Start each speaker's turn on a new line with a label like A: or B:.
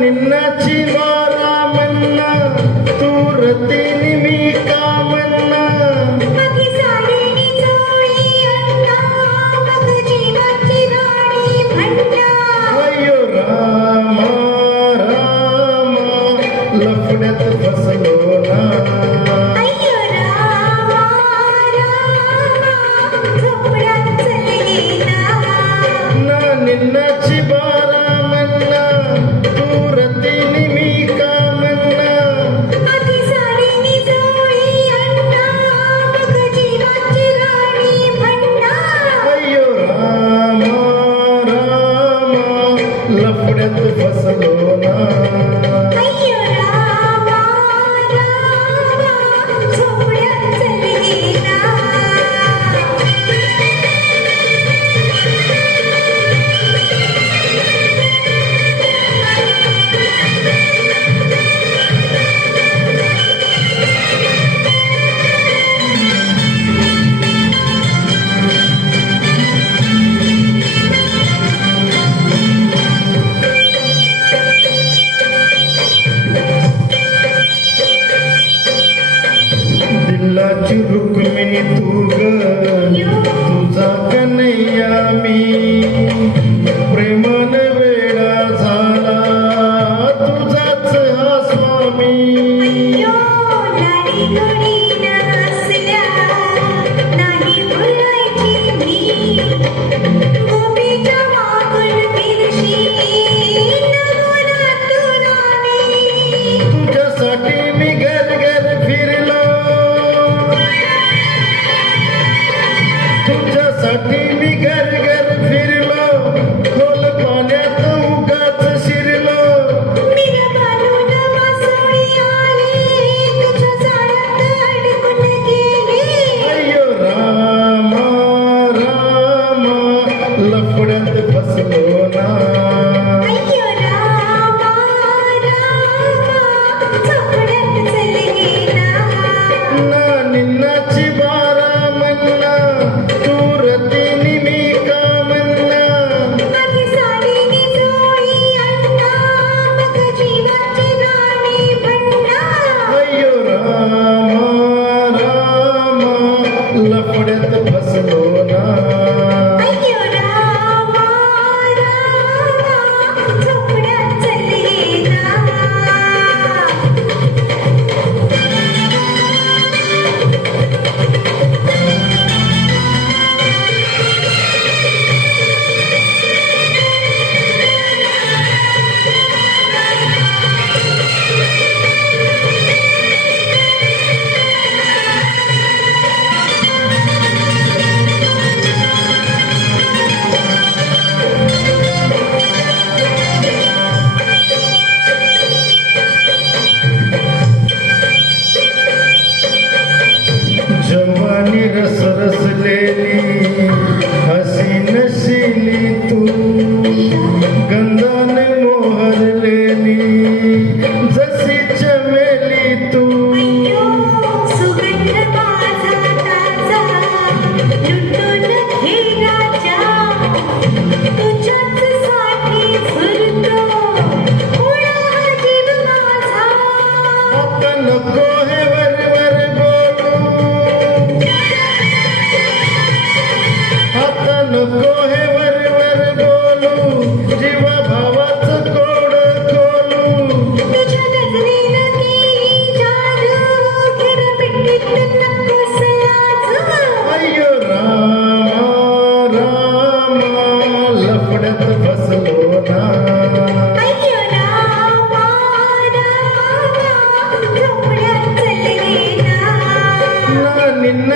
A: निन्नाची वारा मन्ना तू रती Barcelona.
B: Thank you.
A: चुरुक में तू गा la frente pasa a donar नको हे वरवर बोलू आता नको हे वरवर बोलू जीवा भावाच कोड खोलू अय्यो रामा रामा लफडत बसलो ना. என்ன